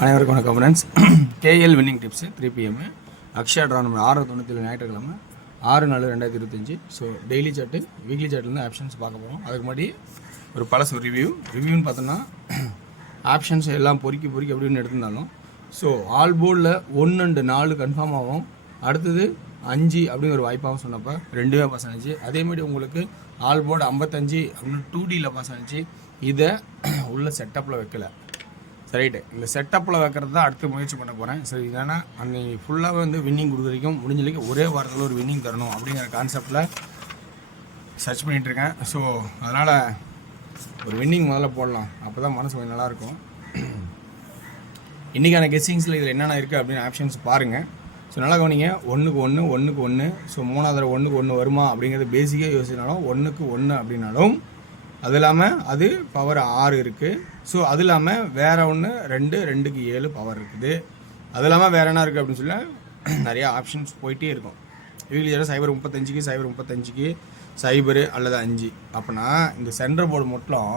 அனைவருக்கும் வணக்கம் friends. KL winning tips 3 PM Akshaya draw number 697 ஞாயிற்றுக்கிழமை 6/4/2025. ஸோ டெய்லி சார்ட்டு வீக்லி சார்ட்லேருந்து ஆப்ஷன்ஸ் பார்க்க போகிறோம். அதுக்கு முன்னாடி ஒரு பழசு ரிவ்யூன்னு பார்த்தோன்னா ஆப்ஷன்ஸ் எல்லாம் பொறுக்கி அப்படின்னு எடுத்திருந்தாலும் ஸோ ஆல் போர்டில் 1 and 4 கன்ஃபார்ம் ஆகும். அடுத்தது 5 அப்படிங்கிற ஒரு வாய்ப்பாகவும் சொன்னப்போ 2 பாஸ் ஆனிச்சு. அதேமாதிரி உங்களுக்கு ஆல் போர்டு 55 அப்படின்னு 2Dயில் பாஸ் ஆனிச்சு. இதை உள்ள செட்டப்பில் வைக்கல. ரைட்டு, இந்த செட்டப்பில் வைக்கிறது தான் அடுத்து முயற்சி பண்ண போகிறேன். சரி, ஏன்னா அன்றைக்கி ஃபுல்லாகவே வந்து வின்னிங் கொடுக்குற வரைக்கும் முடிஞ்ச வரைக்கும் ஒரே வாரத்தில் ஒரு வின்னிங் தரணும் அப்படிங்கிற கான்செப்டில் சர்ச் பண்ணிகிட்ருக்கேன். ஸோ அதனால் ஒரு வின்னிங் முதல்ல போடலாம், அப்போ தான் மனசு கொஞ்சம் நல்லாயிருக்கும். இன்றைக்கான கெஸ்ஸிங்ஸில் இதில் என்னென்ன இருக்குது அப்படின்னு ஆப்ஷன்ஸ் பாருங்கள். ஸோ நல்லா கவனிங்க. 1க்கு 1. ஸோ 3வது 1க்கு 1 வருமா அப்படிங்கிறது பேசிக்காக யோசிச்சினாலும் 1க்கு 1 அப்படின்னாலும் அது இல்லாமல் அது பவர் 6 இருக்குது. ஸோ அது இல்லாமல் வேறு ஒன்று 2க்கு 7 பவர் இருக்குது. அது இல்லாமல் வேறு என்ன இருக்குது அப்படின்னு சொல்லி நிறையா ஆப்ஷன்ஸ் போயிட்டே இருக்கும். வீக்லி சைபர் 35க்கு சைபரு அல்லது 5. அப்படின்னா இந்த சென்டர் போர்டு மட்டும்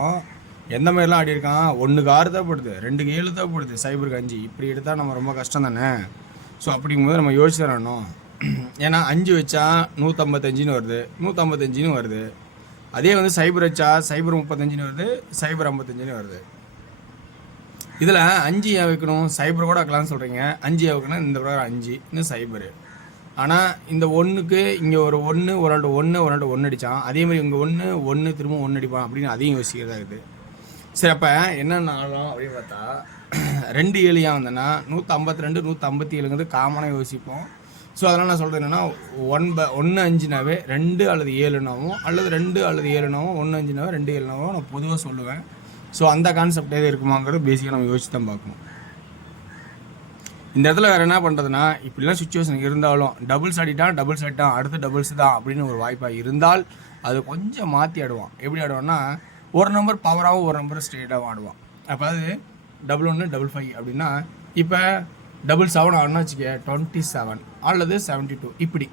எந்த மாதிரிலாம் ஆடி இருக்கான். 1க்கு 6 தேவைப்படுது, 2க்கு 7 தேவைப்படுது, சைபருக்கு 5. இப்படி எடுத்தால் நம்ம ரொம்ப கஷ்டம் தானே. ஸோ அப்படிங்கும்போது நம்ம யோசிச்சு தரணும். ஏன்னா 5 வச்சா 155ன்னு வருது, 155ன்னு வருது. அதே வந்து சைபர் வச்சா சைபர் 35ன்னு வருது, சைபர் 55ன்னு வருது. இதில் 5 ஏன் வைக்கணும்? சைபர் கூட வைக்கலாம்னு சொல்கிறீங்க. 5 ஏன் வைக்கணும்? இந்த பிரகாரம் 5 இன்னும் சைபரு. ஆனால் இந்த 1க்கு இங்கே ஒரு 1 ஒரு ஆள்கிட்ட 1 அடித்தான். அதேமாதிரி இங்கே 1 திரும்ப 1 அடிப்பான் அப்படின்னு அதையும் யோசிக்கிறதா இருக்குது. சரி, அப்போ என்னென்ன ஆகும் அப்படின்னு பார்த்தா 2 7 ஏன் வந்தேன்னா 152 157ங்கிறது காமனாக யோசிப்போம். ஸோ அதனால் நான் சொல்கிறது என்னென்னா 1 5னாவே 2 அல்லது 7னாவும் அல்லது 2 அல்லது 7னாவும் 1 5னாவே 2 7னாவும் நான் பொதுவாக சொல்லுவேன். ஸோ அந்த கான்செப்ட் எது இருக்குமாங்கிறது பேசிக்காக நம்ம யோசிச்சு தான் பார்க்கணும். இந்த இடத்துல வேறு என்ன பண்ணுறதுன்னா, இப்படிலாம் சுச்சுவேஷன் இருந்தாலும் டபுள்ஸ் ஆடிட்டான் அடுத்து டபுள்ஸ் தான் அப்படின்னு ஒரு வாய்ப்பாக இருந்தால் அது கொஞ்சம் மாற்றி ஆடுவான். எப்படி ஆடுவான்னா, ஒரு நம்பர் பவராகவும் ஒரு நம்பர் ஸ்ட்ரெயிட்டாகவும் ஆடுவான். அப்போ அது 11 55 அப்படின்னா இப்போ 7 ஆடுனா வச்சுக்க 27 அல்லது 72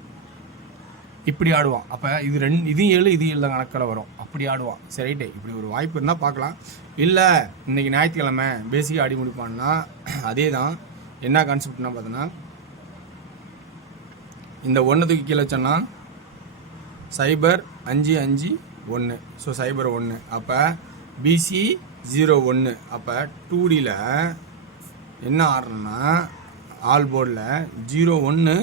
இப்படி ஆடுவான். அப்போ இதையும் 7 தான் கணக்கில் வரும். அப்படி ஆடுவான். சரி, ரைட்டு, இப்படி ஒரு வாய்ப்பு இருந்தால் பார்க்கலாம். இல்லை இன்றைக்கி ஞாயிற்றுக்கிழமை பேசிக்காக ஆடி முடிப்பான்னா அதே தான். என்ன கான்செப்ட்னா பார்த்தோன்னா, இந்த 1 தூக்கி கீழே வச்சோன்னா சைபர் 5 5 1. ஸோ சைபர் 1. அப்போ BC 0 1. அப்போ 2Dயில் என்ன ஆடுறோன்னா ஆல் போர்டில் 0 1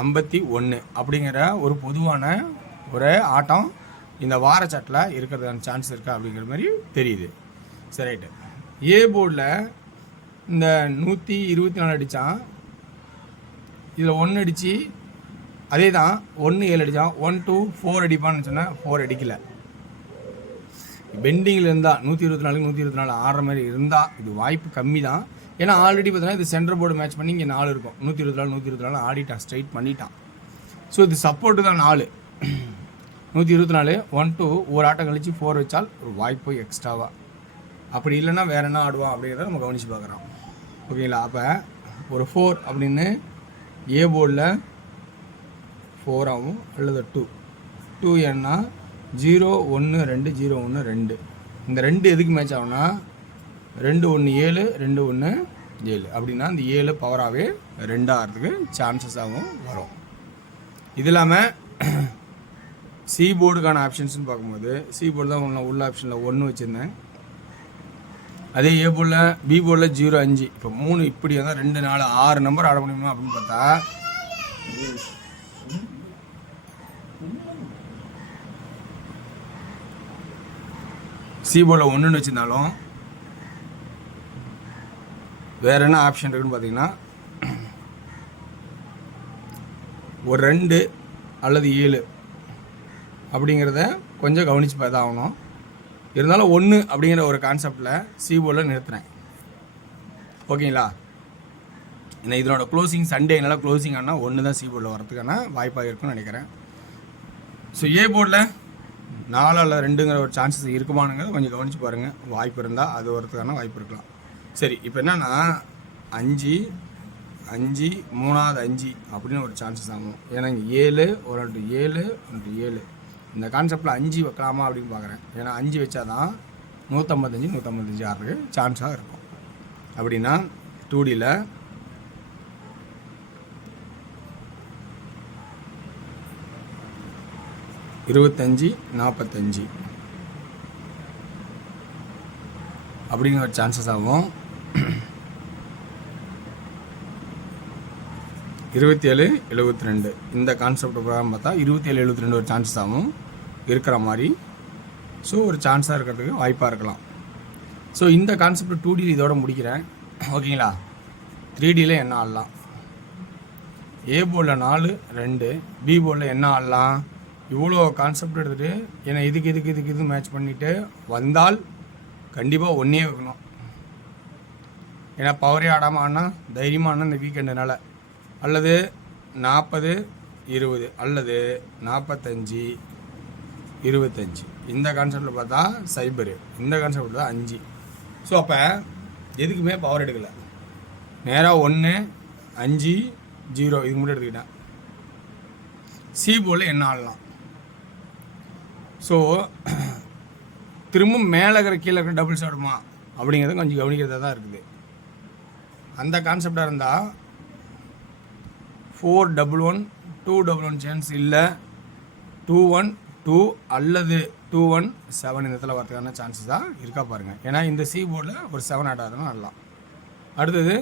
51 அப்படிங்கிற ஒரு பொதுவான ஒரு ஆட்டம் இந்த வார சாட்டில் இருக்கிறதான சான்ஸ் இருக்கா அப்படிங்கிற மாதிரி தெரியுது. சரி, ரைட்டு. ஏ போர்டில் இந்த 124 அடித்தான். இதில் 1 அடித்து அதே தான் 1 7 அடித்தான். 1 2 4 அடிப்பான்னு சொன்னால் 4 அடிக்கலை. பெண்டிங்கில் இருந்தால் 124 ஆடுற மாதிரி இருந்தால் இது வாய்ப்பு கம்மி தான். ஏன்னா ஆல்ரெடி பார்த்தீங்கன்னா இது சென்டர் போர்டு மேட்ச் பண்ணி இங்கே 4 இருக்கும். 124 ஆடிட்டான், ஸ்ட்ரைட் பண்ணிட்டான். ஸோ இது சப்போர்ட்டு தான் 4 124 1 2 ஒரு ஆட்டம் கழித்து 4 வச்சால் ஒரு வாய்ப்பு எக்ஸ்ட்ராவாக. அப்படி இல்லைன்னா வேறு என்ன ஆடுவான் அப்படிங்கிறத நம்ம கவனித்து பார்க்குறோம். ஓகேங்களா? அப்போ ஒரு 4 அப்படின்னு ஏ போர்டில் 4 ஆகும் அல்லது 2 ஏன்னா 0 1 2 0 1 2. இந்த 2 எதுக்கு மேட்ச் ஆகும்னா 2 1 7 2 1 7 அப்படின்னா இந்த 7 பவராகவே 2 ஆகிறதுக்கு சான்சஸாகவும் வரும். இது இல்லாமல் சி போர்டுக்கான ஆப்ஷன்ஸ்னு பார்க்கும்போது சி போர்டு தான் உள்ள ஆப்ஷனில் 1 வச்சுருந்தேன். அதே ஏ போர்டில் பி போர்டில் 0 5. இப்போ 3 இப்படி வந்தால் 2 4 6 நம்பர் ஆட முடியுமா அப்படின்னு பார்த்தா சி போர்டில் 1ன்னு வச்சுருந்தாலும் வேறு என்ன ஆப்ஷன் இருக்குன்னு பார்த்தீங்கன்னா ஒரு 2 அல்லது 7 அப்படிங்கிறத கொஞ்சம் கவனித்து பார்த்தா ஆகணும். இருந்தாலும் 1 அப்படிங்கிற ஒரு கான்செப்டில் சி போர்டில் நிறுத்துகிறேன். ஓகேங்களா? ஏன்னா இதனோட க்ளோசிங் சண்டேனால க்ளோசிங் ஆனால் 1 தான் சி போர்டில் வரதுக்கான வாய்ப்பாக இருக்குன்னு நினைக்கிறேன். ஸோ ஏ போர்டில் 4 அல்லது 2ங்கிற ஒரு சான்சஸ் இருக்குமானுங்கிறத கொஞ்சம் கவனித்து பாருங்கள். வாய்ப்பு இருந்தால் அது வரதுக்கான வாய்ப்பு இருக்கலாம். சரி, இப்போ என்னென்னா 5 5 3வது 5 அப்படின்னு ஒரு சான்சஸ் ஆகும். ஏன்னா இங்கே 7 ஒரு 7 7 இந்த கான்செப்டில் 5 வைக்கலாமா அப்படின்னு பார்க்குறேன். ஏன்னா 5 வச்சா தான் 155 ஆகிறதுக்கு சான்ஸாக இருக்கும். அப்படின்னா 2Dயில் 25 45 அப்படிங்கிற ஒரு சான்சஸ் ஆகும். 27 72 இந்த கான்செப்ட் பிரகாரம் பார்த்தா 27 72 ஒரு சான்சஸ் ஆகும் இருக்கிற மாதிரி. ஸோ ஒரு சான்ஸாக இருக்கிறதுக்கு வாய்ப்பாக இருக்கலாம். ஸோ இந்த கான்செப்ட் 2D இதோட முடிக்கிறேன். ஓகேங்களா? 3Dயில் என்ன ஆடலாம்? ஏ போர்டில் 4 2, பி போர்டில் என்ன ஆடலாம்? இவ்வளோ கான்செப்ட் எடுத்துகிட்டு ஏன்னா இதுக்கு மேட்ச் பண்ணிவிட்டு வந்தால் கண்டிப்பாக ஒன்றே வைக்கணும். ஏன்னா பவரே ஆடாமல் ஆடினா தைரியமாக ஆடினா இந்த வீக்கெண்டுனால அல்லது 40 20 அல்லது 45 25 இந்த கான்செப்டில் பார்த்தா சைபரு, இந்த கான்செப்டில் தான் 5. ஸோ அப்போ எதுக்குமே பவர் எடுக்கலை, நேராக 1 5 0 இதுக்கு மட்டும் எடுத்துக்கிட்டேன். சி போர்டில் என்ன ஆடலாம்? ஸோ திரும்ப மேலே இருக்கிற கீழே இருக்கிற டபுள்ஸ் ஆடுமா அப்படிங்கிறது கொஞ்சம் கவனிக்கிறதா தான் இருக்குது. அந்த கான்செப்டாக இருந்தால் 4-1 2-1 சான்ஸ் இல்லை, 2-1 2 அல்லது 2-1 7 இந்த இடத்துல வரதுக்கான சான்சஸ் தான் இருக்கா பாருங்கள். ஏன்னா இந்த சி போர்டில் ஒரு 7 ஆடாதுன்னா ஆடலாம். அடுத்தது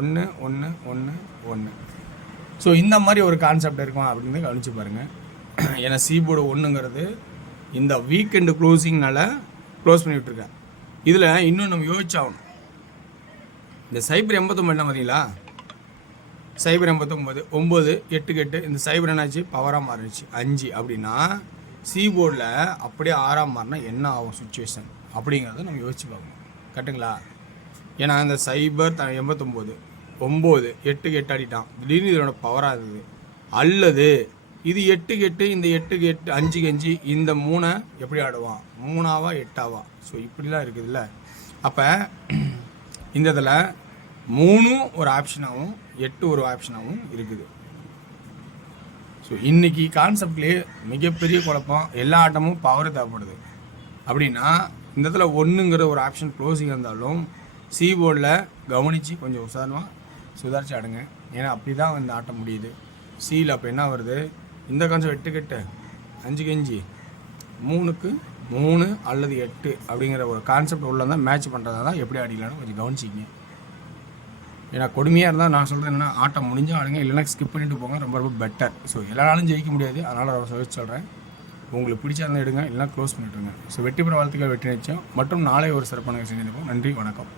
1 1 1 1. ஸோ இந்த மாதிரி ஒரு கான்செப்ட் இருக்கும் அப்படின்னு கவனித்து பாருங்கள். ஏன்னா சி போர்டு 1ங்கிறது இந்த வீக்கெண்டு க்ளோசிங்னால க்ளோஸ் பண்ணி விட்டுருக்கேன். இதில் இன்னும் நம்ம யோசிச்சாகணும். இந்த சைபர் 89 என்ன பார்த்தீங்களா? சைபர் 89 9 8 8 இந்த சைபர் என்னாச்சு பவராக மாறிடுச்சு 5 அப்படின்னா சி போர்டில் அப்படியே 6ஆக மாறினா என்ன ஆகும் சுச்சுவேஷன் அப்படிங்கிறத நம்ம யோசிச்சு பார்க்கணும். கரெக்டுங்களா? ஏன்னா இந்த சைபர் 89 9 8 8 ஆடிட்டான், திடீர்னு இதோட பவராக இருக்குது. அல்லது இது 8 8 இந்த 8 8 5 5 இந்த 3 எப்படி ஆடுவான் 3ஆவா 8ஆவா? ஸோ இப்படிலாம் இருக்குதுல்ல. அப்போ இந்த இதில் 3 ஒரு ஆப்ஷனாகவும் 8 ஒரு ஆப்ஷனாகவும் இருக்குது. ஸோ இன்றைக்கி கான்செப்ட்லேயே மிகப்பெரிய குழப்பம், எல்லா ஆட்டமும் பவர் தேவைப்படுது. அப்படின்னா இந்த இடத்துல 1ங்கிற ஒரு ஆப்ஷன் க்ளோசிங் இருந்தாலும் சி போர்டில் கவனித்து கொஞ்சம் சுதாரிச்சு ஆடுங்க. ஏன்னா அப்படி தான் இந்த ஆட்டம் முடியுது. சியில் அப்போ என்ன வருது? இந்த கான்செப்ட் 8 8 5 5 3க்கு 3 அல்லது 8 அப்படிங்கிற ஒரு கான்செப்ட் உள்ள தான் மேட்ச் பண்ணுறதா தான் எப்படி ஆடிக்கலான்னு கொஞ்சம் கவனிச்சிங்க. ஏன்னா கொடுமையாக இருந்தால் நான் சொல்கிறது என்னென்னா ஆட்டம் முடிஞ்சால் ஆடுங்க, இல்லைனா ஸ்கிப் பண்ணிட்டு போங்க, ரொம்ப ரொம்ப பெட்டர். ஸோ எல்லா நாளும் ஜெயிக்க முடியாது, அதனால் நான் சொல்கிறேன். உங்களுக்கு பிடிச்சிருந்தா எடுங்க, இல்லைனா க்ளோஸ் பண்ணிவிட்டுருங்க. ஸோ வெற்றி பெற வாழ்த்துக்கள், வெற்றி நிச்சயம். மற்றும் நாளை ஒரு சிறப்பான செஞ்சுருப்போம். நன்றி, வணக்கம்.